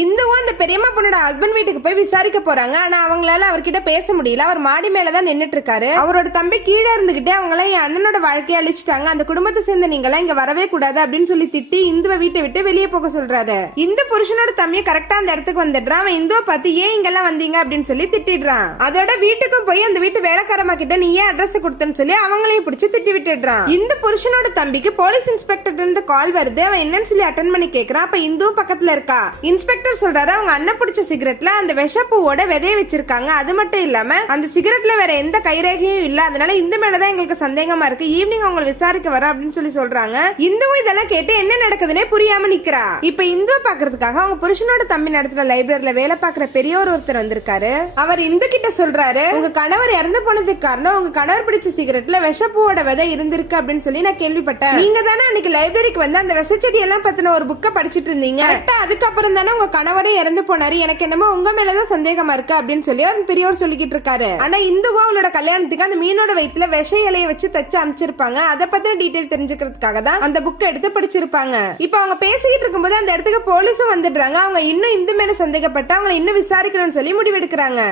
இந்துவும் அந்த பெரியம்மா பொண்ணோட ஹஸ்பண்ட் வீட்டுக்கு போய் விசாரிக்க போறாங்க. ஆனா அவங்களால அவர்கிட்ட பேச முடியல. அவர் மாடி மேலதான் நின்னுட்டு இருக்காரு அவரோட தம்பி கீழே இருந்துகிட்டே அவங்கள என் அண்ணனோட வாழ்க்கையை அழிச்சிட்டாங்க. அந்த குடும்பத்தை சேர்ந்த நீங்க எல்லாம் இங்க வரவே கூடாது அப்படின்னு சொல்லி திட்டி இந்துவை வீட்டை விட்டு வெளியே போக சொல்றாரு. இந்த புருஷனோட தம்பியை கரெக்டா அந்த இடத்துக்கு வந்துடுறான். அவன் இந்துவை பார்த்து ஏன் இங்கெல்லாம் வந்தீங்க? அப்படின்னு சொல்லி திட்டிடுறான். அதோட வீட்டுக்கும் போய் அந்த வீட்டு வேலைக்காரமா கிட்ட நீ ஏன் அட்ரஸ் கொடுத்தன்னு சொல்லி அவங்களையும் பிடிச்சி திட்டி விட்டுடுறான். இந்த புருஷனோட தம்பிக்கு போலீஸ் இன்ஸ்பெக்டர் இருந்து கால் வருது. அவன் என்னன்னு சொல்லி அட்டன் பண்ணி கேக்குறான். அப்ப இந்துவும் பக்கத்துல இருக்கா? இன்ஸ்பெக்டர் சொல்றாரு அவங்க அண்ணன் பிடிச்ச சிகரெட்ல அந்த விஷப்பூவோட விதைய வச்சிருக்காங்க. அது மட்டும் இல்லாம அந்த சிகரெட்ல வேற எந்த கைரேகையும் இல்ல. அதனால இந்த மேலதான் எங்களுக்கு சந்தேகமா இருக்கு. ஈவினிங் அவங்களை விசாரிக்க வர அப்படின்னு சொல்லி சொல்றாங்க. இந்துவும் இதெல்லாம் கேட்டு என்ன நடக்குதுன்னே புரியாம நிக்கிறா. இப்ப இந்துவ பாக்குறதுக்காக அவங்க புருஷனோட தம்பி நடத்துற லைப்ரரியில வேலை பாக்குற பெரியவர் ஒருத்தர் வந்திருக்காரு. அவர் இந்து கிட்ட சொல்றாரு உங்க கணவர் இறந்து போனதுக்கு காரணம் உங்க கணவர் பிடிச்ச சிகரெட்ல விஷப்பூவோட விதை இருந்திருக்கு அப்படின்னு சொல்லி நான் கேள்விப்பட்டேன். நீங்க தானே அன்னைக்கு லைப்ரரிக்கு வந்து அந்த விசச்செடி எல்லாம் பத்தின ஒரு புக்கை படிச்சிட்டு இருந்தீங்க. கரெக்டா அதுக்கப்புறம் தானே உங்க கணவரே இறந்து போனாரு. எனக்கு என்னமோ உங்க மேலதான் சந்தேகமா இருக்கு அப்படின்னு சொல்லி அவர் பெரியவர் சொல்லிக்கிட்டு இருக்காரு. ஆனா இந்துவா அவளோட கல்யாணத்துக்கு அந்த மீனோட வயித்துல விஷ இலையை வச்சு தச்சு அமைச்சிருப்பாங்க. அதை பத்தின டீடைல் தெரிஞ்சுக்கிறதுக்காக தான் அந்த புக்கை எடுத்து படிச்சிருப்பாங்க. இப்ப அவங்க பேசிக்கிட்டு இருக்கும்போது அந்த இடத்துக்கு போலீஸும் வந்துடுறாங்க. அவங்க இன்னும் இந்து மேல சந்தேகப்பட்டு அவங்களை இன்னும் விசாரிக்கணும்னு சொல்லி முடிவெடுக்கிறாங்க.